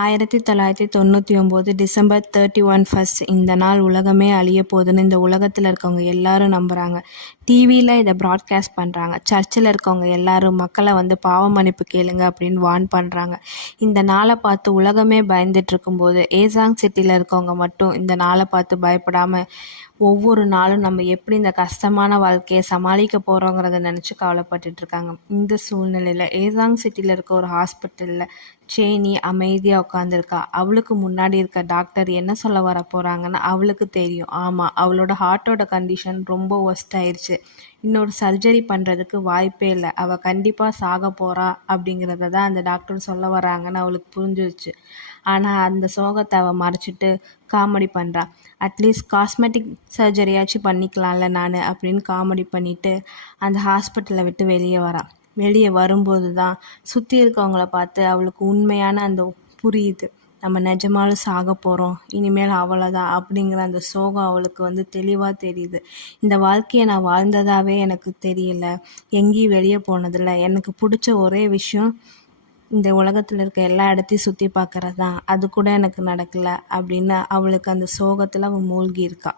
1999 December 31 first இந்த நாள் உலகமே அழிய போகுதுன்னு இந்த உலகத்தில் இருக்கவங்க எல்லாரும் நம்புகிறாங்க. டிவியில் இதை ப்ராட்காஸ்ட் பண்ணுறாங்க. சர்ச்சில் இருக்கவங்க எல்லாரும் மக்களை வந்து பாவ மன்னிப்பு கேளுங்க அப்படின்னு வார்ன் பண்ணுறாங்க. இந்த நாளை பார்த்து உலகமே பயந்துட்டு இருக்கும்போது ஏசாங் சிட்டியில் இருக்கவங்க மட்டும் இந்த நாளை பார்த்து பயப்படாமல் ஒவ்வொரு நாளும் நம்ம எப்படி இந்த கஷ்டமான வாழ்க்கையை சமாளிக்க போகிறோங்கிறத நினச்சி கவலைப்பட்டுட்டு இருக்காங்க. இந்த சூழ்நிலையில் ஏசாங் சிட்டியில் இருக்க ஒரு ஹாஸ்பிட்டலில் சேனி அமைதியாக உட்காந்துருக்கா. அவளுக்கு முன்னாடி இருக்க டாக்டர் என்ன சொல்ல வர போகிறாங்கன்னு அவளுக்கு தெரியும். ஆமாம், அவளோட ஹார்ட்டோட கண்டிஷன் ரொம்ப ஒஸ்ட் ஆயிடுச்சு. இன்னொரு சர்ஜரி பண்ணுறதுக்கு வாய்ப்பே இல்லை. அவள் கண்டிப்பாக சாக போகிறா அப்படிங்கிறத தான் அந்த டாக்டர் சொல்ல வராங்கன்னு அவளுக்கு புரிஞ்சிருச்சு. ஆனால் அந்த சோகத்தை அவள் மறைச்சிட்டு காமெடி பண்ணுறா. அட்லீஸ்ட் காஸ்மெட்டிக் சர்ஜரியாச்சும் பண்ணிக்கலாம்ல நான் அப்படின்னு காமெடி பண்ணிவிட்டு அந்த ஹாஸ்பிட்டலை விட்டு வெளியே வரான். வெளியே வரும்போது தான் சுற்றி இருக்கவங்கள பார்த்து அவளுக்கு உண்மையான அந்த புரியுது. நம்ம நிஜமாலும் சாக போகிறோம், இனிமேல் அவ்வளோதான் அப்படிங்கிற அந்த சோகம் அவளுக்கு வந்து தெளிவாக தெரியுது. இந்த வாழ்க்கையை நான் வாழ்ந்ததாகவே எனக்கு தெரியல, எங்கேயும் வெளியே போனதில்லை, எனக்கு பிடிச்ச ஒரே விஷயம் இந்த உலகத்தில் இருக்க எல்லா இடத்தையும் சுற்றி பார்க்குறது தான், அது கூட எனக்கு நடக்கலை அப்படின்னு அவளுக்கு அந்த சோகத்தில் அவள் மூழ்கி இருக்கா.